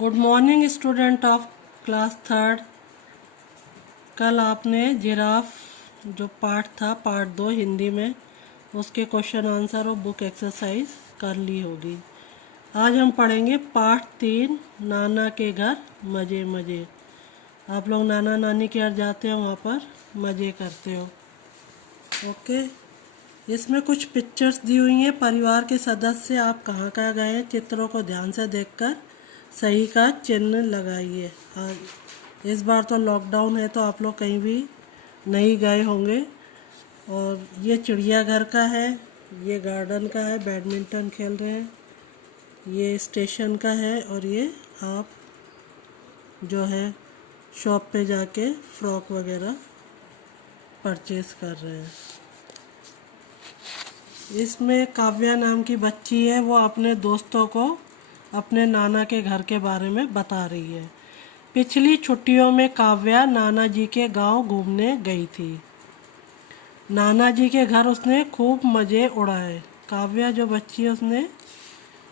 Good morning student of class third. कल आपने giraffe जो पार्ट था पार्ट 2 हिंदी में उसके क्वेश्चन आंसर और बुक एक्सरसाइज कर ली होगी। आज हम पढ़ेंगे पार्ट 3 नाना के घर मज़े मज़े। आप लोग नाना नानी के घर जाते हो, वहाँ पर मज़े करते हो। ओके, इसमें कुछ पिक्चर्स दी हुई हैं। परिवार के सदस्य आप कहाँ कहाँ गए हैं, चित्रों को ध्यान से देखकर सही का चिन्ह लगाइए। इस बार तो लॉकडाउन है तो आप लोग कहीं भी नहीं गए होंगे। और ये चिड़ियाघर का है, ये गार्डन का है, बैडमिंटन खेल रहे हैं, ये स्टेशन का है, और ये आप जो है शॉप पे जाके फ्रॉक वगैरह परचेज कर रहे हैं। इसमें काव्या नाम की बच्ची है, वो अपने दोस्तों को अपने नाना के घर के बारे में बता रही है। पिछली छुट्टियों में काव्या नाना जी के गांव घूमने गई थी। नाना जी के घर उसने खूब मज़े उड़ाए। काव्या जो बच्ची है उसने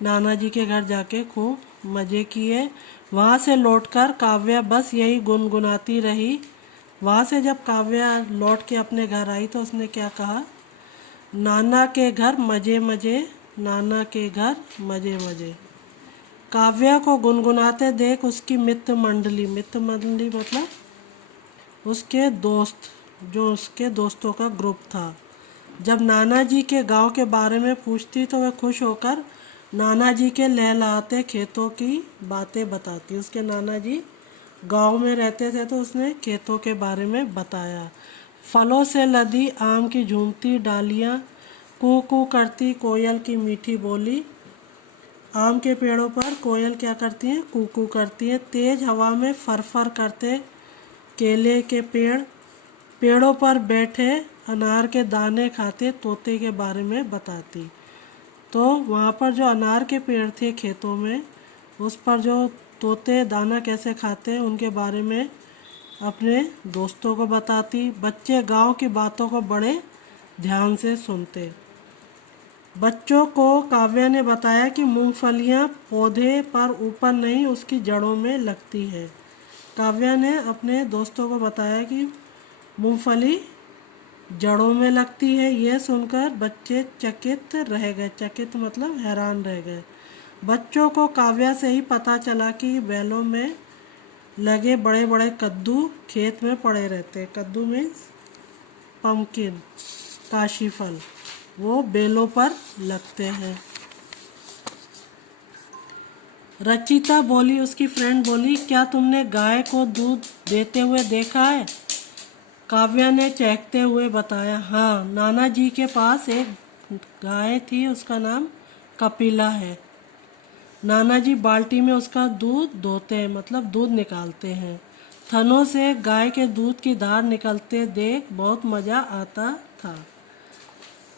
नाना जी के घर जाके खूब मज़े किए। वहाँ से लौटकर काव्या बस यही गुनगुनाती रही। वहाँ से जब काव्या लौट के अपने घर आई तो उसने क्या कहा, नाना के घर मज़े मज़े, नाना के घर मज़े मज़े। काव्या को गुनगुनाते देख उसकी मित्र मंडली मतलब उसके दोस्त, जो उसके दोस्तों का ग्रुप था, जब नाना जी के गांव के बारे में पूछती तो वह खुश होकर नाना जी के लहलहाते खेतों की बातें बताती। उसके नाना जी गांव में रहते थे तो उसने खेतों के बारे में बताया। फलों से लदी आम की झूमती डालियाँ, कू कू करती कोयल की मीठी बोली। आम के पेड़ों पर कोयल क्या करती हैं, कूकू करती है। तेज हवा में फरफर करते केले के पेड़ों पर बैठे अनार के दाने खाते तोते के बारे में बताती। तो वहाँ पर जो अनार के पेड़ थे खेतों में, उस पर जो तोते दाना कैसे खाते हैं उनके बारे में अपने दोस्तों को बताती। बच्चे गांव की बातों को बड़े ध्यान से सुनते। बच्चों को काव्या ने बताया कि मूंगफलियां पौधे पर ऊपर नहीं उसकी जड़ों में लगती है। काव्या ने अपने दोस्तों को बताया कि मूंगफली जड़ों में लगती है। यह सुनकर बच्चे चकित रह गए। चकित मतलब हैरान रह गए। बच्चों को काव्या से ही पता चला कि बैलों में लगे बड़े बड़े कद्दू खेत में पड़े रहते हैं। कद्दू मीन्स पम्पकिन, काशी फल, वो बेलों पर लगते हैं। रचिता बोली, उसकी फ्रेंड बोली, क्या तुमने गाय को दूध देते हुए देखा है? काव्या ने चहकते हुए बताया, हाँ, नाना जी के पास एक गाय थी, उसका नाम कपिला है। नाना जी बाल्टी में उसका दूध धोते हैं, मतलब दूध निकालते हैं। थनों से गाय के दूध की धार निकलते देख बहुत मज़ा आता था।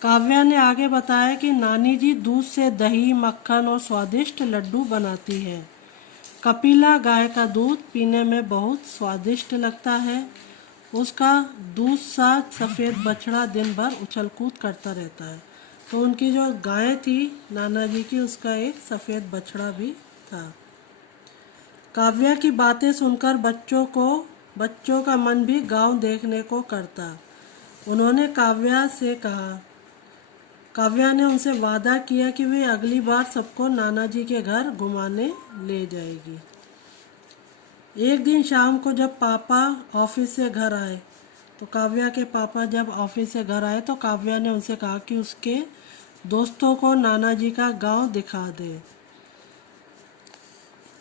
काव्या ने आगे बताया कि नानी जी दूध से दही, मक्खन और स्वादिष्ट लड्डू बनाती है। कपिला गाय का दूध पीने में बहुत स्वादिष्ट लगता है। उसका दूध सा सफ़ेद बछड़ा दिन भर उछल कूद करता रहता है। तो उनकी जो गाय थी नाना जी की, उसका एक सफ़ेद बछड़ा भी था। काव्या की बातें सुनकर बच्चों का मन भी गांव देखने को करता। उन्होंने काव्या ने उनसे वादा किया कि वे अगली बार सबको नाना जी के घर घुमाने ले जाएगी। एक दिन शाम को जब पापा ऑफिस से घर आए, तो काव्या के पापा जब ऑफिस से घर आए तो काव्या ने उनसे कहा कि उसके दोस्तों को नाना जी का गांव दिखा दे।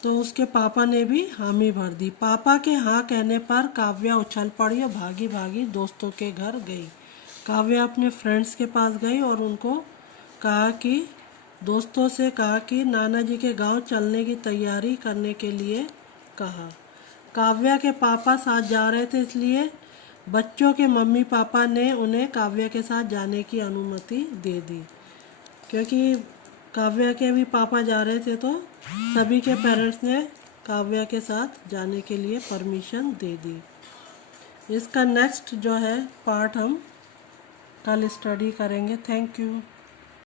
तो उसके पापा ने भी हामी भर दी। पापा के हाँ कहने पर काव्या उछल पड़ी और भागी भागी दोस्तों के घर गई। काव्या अपने फ्रेंड्स के पास गई और उनको दोस्तों से कहा कि नाना जी के गांव चलने की तैयारी करने के लिए कहा। काव्या के पापा साथ जा रहे थे, इसलिए बच्चों के मम्मी पापा ने उन्हें काव्या के साथ जाने की अनुमति दे दी। क्योंकि काव्या के भी पापा जा रहे थे तो सभी के पेरेंट्स ने काव्या के साथ जाने के लिए परमिशन दे दी। इसका नेक्स्ट जो है पार्ट हम कल स्टडी करेंगे। Thank you.